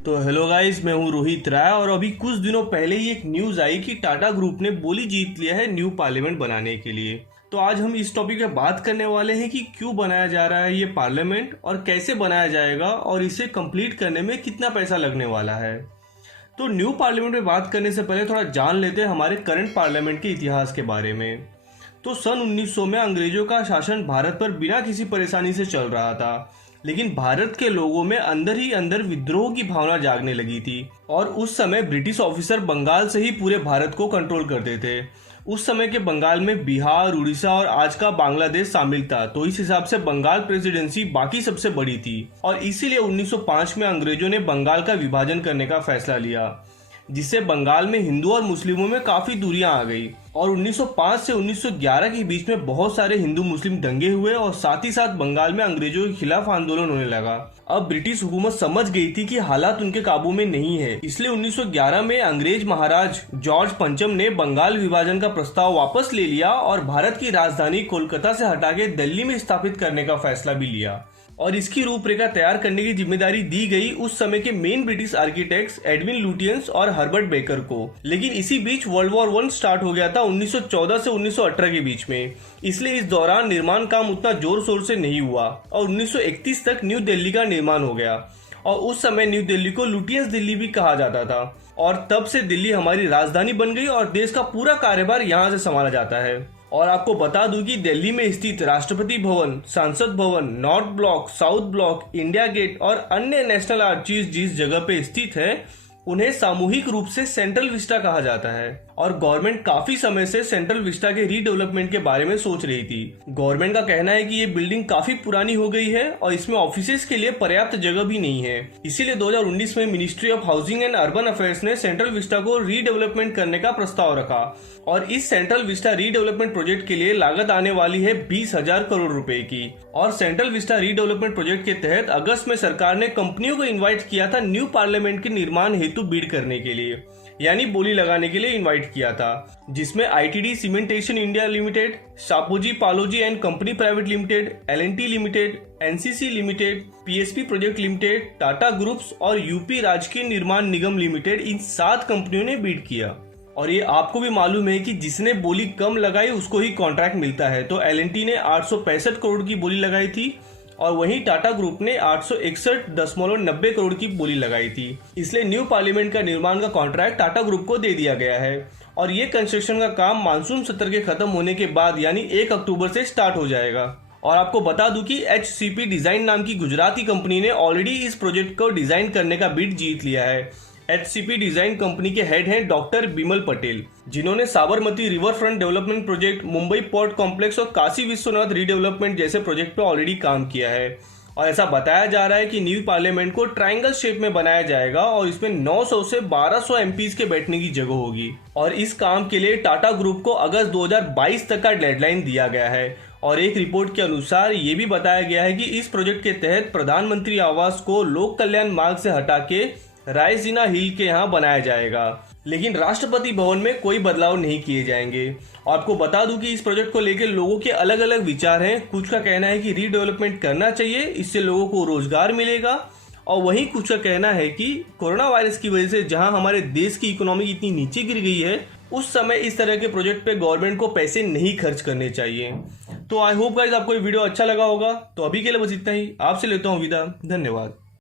तो hello guys, मैं हूं रोहित राय। और अभी कुछ दिनों पहले ही एक न्यूज़ आई कि टाटा ग्रुप ने बोली जीत लिया है न्यू पार्लियामेंट बनाने के लिए। तो आज हम इस टॉपिक पे बात करने वाले हैं कि क्यों बनाया जा रहा है ये पार्लियामेंट और कैसे बनाया जाएगा और इसे कंप्लीट करने में कितना पैसा लगने वाला है। तो न्यू पार्लियामेंट में बात करने से पहले थोड़ा जान लेते हैं हमारे करंट पार्लियामेंट के इतिहास के बारे में। तो सन 1900 में अंग्रेजों का शासन भारत पर बिना किसी परेशानी से चल रहा था, लेकिन भारत के लोगों में अंदर ही अंदर विद्रोह की भावना जागने लगी थी। और उस समय ब्रिटिश ऑफिसर बंगाल से ही पूरे भारत को कंट्रोल करते थे। उस समय के बंगाल में बिहार, उड़ीसा और आज का बांग्लादेश शामिल था, तो इस हिसाब से बंगाल प्रेसिडेंसी बाकी सबसे बड़ी थी। और इसीलिए 1905 में अंग्रेजों ने बंगाल का विभाजन करने का फैसला लिया, जिससे बंगाल में हिंदू और मुस्लिमों में काफी दूरियां आ गई। और 1905 से 1911 के बीच में बहुत सारे हिंदू मुस्लिम दंगे हुए और साथ ही साथ बंगाल में अंग्रेजों के खिलाफ आंदोलन होने लगा। अब ब्रिटिश हुकूमत समझ गई थी कि हालात उनके काबू में नहीं है, इसलिए 1911 में अंग्रेज महाराज जॉर्ज पंचम ने बंगाल विभाजन का प्रस्ताव वापस ले लिया और भारत की राजधानी कोलकाता से हटा के दिल्ली में स्थापित करने का फैसला भी लिया। और इसकी रूपरेखा तैयार करने की जिम्मेदारी दी गई उस समय के main British architects Edwin Lutyens और हर्बर्ट बेकर को। लेकिन इसी बीच वर्ल्ड वॉर 1 स्टार्ट हो गया था 1914 से 1918 के बीच में, इसलिए इस दौरान निर्माण काम उतना जोर शोर से नहीं हुआ और 1931 तक न्यू दिल्ली का निर्माण हो गया। और उस समय न्यू दिल्ली को लुटियंस दिल्ली भी कहा जाता था। और तब से दिल्ली हमारी राजधानी बन गई और देश का पूरा कार्यभार यहाँ से संभाला जाता है। और आपको बता दूं कि दिल्ली में स्थित राष्ट्रपति Bhavan, Sansad Bhavan, North Block, South Block, India Gate और अन्य नेशनल आर्चीज जिस जगह पे स्थित है उन्हें सामूहिक रूप से सेंट्रल विस्टा कहा जाता है। और गवर्नमेंट काफी समय से सेंट्रल विस्टा के रीडेवलपमेंट के बारे में सोच रही थी। गवर्नमेंट का कहना है कि ये बिल्डिंग काफी पुरानी हो गई है और इसमें ऑफिसेज के लिए पर्याप्त जगह भी नहीं है। इसीलिए 2019 में ministry of housing and urban affairs ने सेंट्रल विस्टा को रीडेवलपमेंट करने का प्रस्ताव रखा। और इस सेंट्रल विस्टा रीडेवलपमेंट प्रोजेक्ट के लिए लागत आने वाली है 20,000 करोड़ रुपए की। और सेंट्रल विस्टा रीडेवलपमेंट प्रोजेक्ट के तहत अगस्त में सरकार ने कंपनियों को इन्वाइट किया था न्यू पार्लियामेंट के निर्माण हेतु बिड करने के लिए, यानी बोली लगाने के लिए इनवाइट किया था, जिसमें ITD Cementation India limited, Shapoorji Pallonji and company private limited, L and T limited, NCC limited, PSP project limited, Tata groups और यूपी राजकीय निर्माण निगम लिमिटेड, इन 7 कंपनियों ने बिड किया। और ये आपको भी मालूम है कि जिसने बोली कम लगाई उसको ही कॉन्ट्रैक्ट मिलता है। तो एलएनटी ने 865 करोड़ की बोली लगाई थी और वहीं टाटा ग्रुप ने 861.90 करोड़ की बोली लगाई थी। इसलिए न्यू पार्लियामेंट का निर्माण का कॉन्ट्रैक्ट टाटा ग्रुप को दे दिया गया है। और ये कंस्ट्रक्शन का काम मानसून सत्र के खत्म होने के बाद यानी 1 अक्टूबर से स्टार्ट हो जाएगा। और आपको बता दूं कि HCP डिजाइन नाम की गुजराती कंपनी ने ऑलरेडी इस प्रोजेक्ट को डिजाइन करने का बिड जीत लिया है। HCP डिजाइन कंपनी के हेड हैं डॉक्टर बिमल पटेल, जिन्होंने Sabarmati river front development project, Mumbai port complex और काशी विश्वनाथ रीडेवलपमेंट जैसे प्रोजेक्ट पे ऑलरेडी काम किया है। और ऐसा बताया जा रहा है कि न्यू पार्लियामेंट को ट्रायंगल शेप में बनाया जाएगा और इसमें 900 से 1200 एमपीज के बैठने की जगह होगी। और इस काम के लिए टाटा ग्रुप को अगस्त 2022 तक का डेडलाइन दिया गया है। और एक रिपोर्ट के अनुसार ये भी बताया गया है कि इस प्रोजेक्ट के तहत प्रधानमंत्री आवास को लोक कल्याण मार्ग से हटा के रायसीना हिल के यहाँ बनाया जाएगा, लेकिन राष्ट्रपति भवन में कोई बदलाव नहीं किए जाएंगे। और आपको बता दूं कि इस प्रोजेक्ट को लेकर लोगों के अलग अलग विचार हैं। कुछ का कहना है कि रीडेवलपमेंट करना चाहिए, इससे लोगों को रोजगार मिलेगा। और वहीं कुछ का कहना है कि कोरोना वायरस की वजह से जहां हमारे देश की इकोनॉमी इतनी नीचे गिर गई है, उस समय इस तरह के प्रोजेक्ट पे गवर्नमेंट को पैसे नहीं खर्च करने चाहिए। तो आई होप गाइस आपको ये वीडियो अच्छा लगा होगा। तो अभी के लिए बस इतना ही, आपसे लेता हूँ विदा। धन्यवाद।